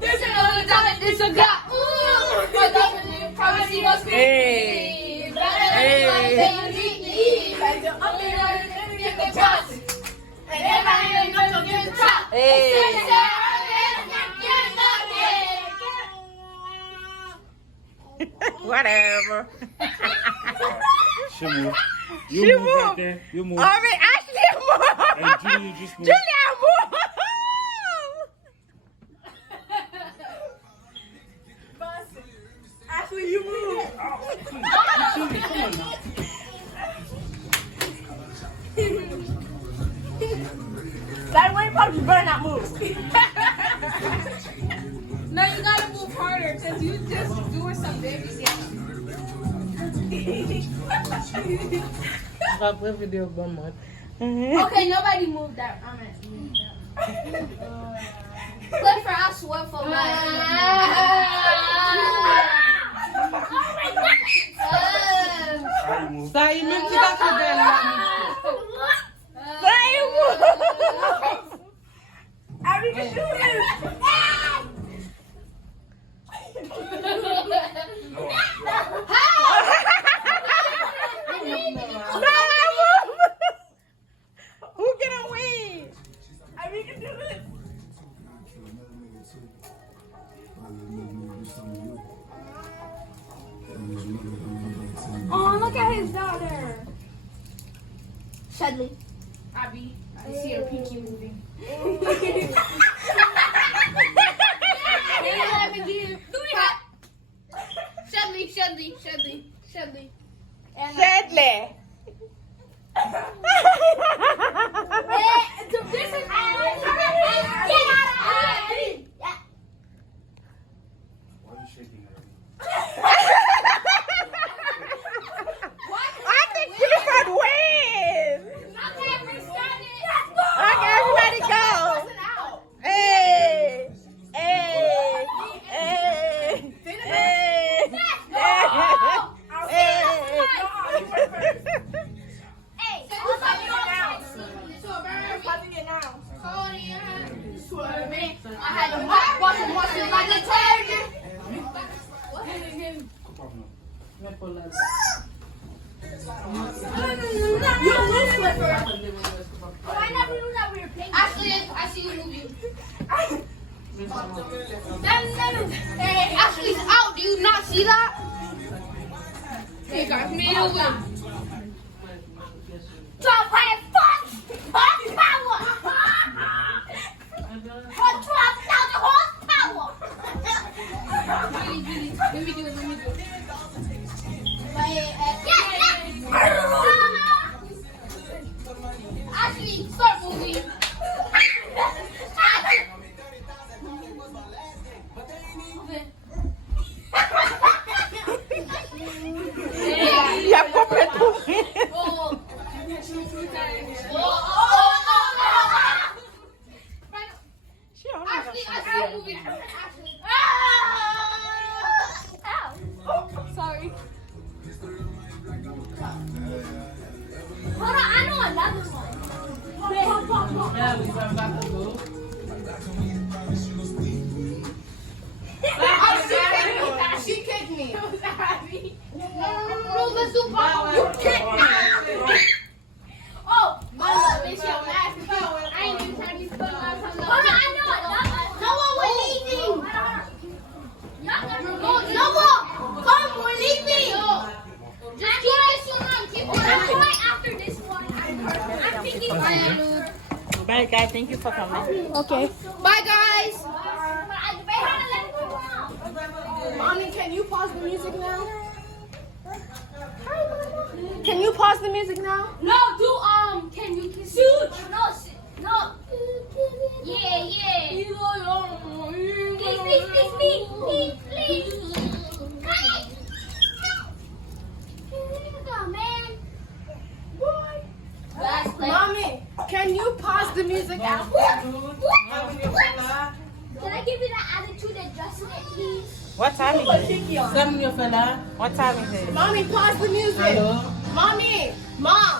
There's another diamond, there's a gap. My diamond, promise you must be. Hey. And the up and get the trust. And everybody gonna get the trust. Whatever. She move. She You move move. right there. You move. All right, Ashley move. And Julia just move. Julia move. Ashley, you move. Julia, come on now. That way, probably better not move. No, you gotta move harder because you just doing some baby Okay, nobody moved that. I'm gonna move that. Play for us, what for How you move? Sai même si ta fidèle là. Sai move. Abby can do it. Who gonna win? Abby can do it. Oh, look at his daughter. Shedley. Abby, I see her pinky moving. Shedley. Sadly. This is Why are you shaking her? I think Clifford wins. Okay, everybody go. Hey, hey, hey, hey, I had to wash it like a detergent. You lose, Clifford. Oh, I never knew that we were playing. Ashley, I see you moving. Hey, Ashley's out. Do you not see that? Hey guys, made a win. Drop by horsepower. For 12,000 horsepower. Really, let me do it. Ashley, start moving. Ya compré tu. Ashley, moving. Sorry. Hold on, I know another one. She kicked me. No, let's do Papa. You kicked me. Oh, my love, it's your last time. I ain't even trying to put my tongue. Hold on, I know it. No one, we're leaving. No, come, we're leaving. Just keep this one on. Keep it on. Right after this one. I'm thinking. Bye guys, thank you for coming. Okay. Bye, guys. Mommy, can you pause the music now? Can you pause the music now? No, can you kiss me? No. Yeah. Please. Mommy, can you pause the music now? Can I give you the attitude adjustment, please? What time is it? What time is it? Mommy, pause the music. Hello? Mommy, Mom.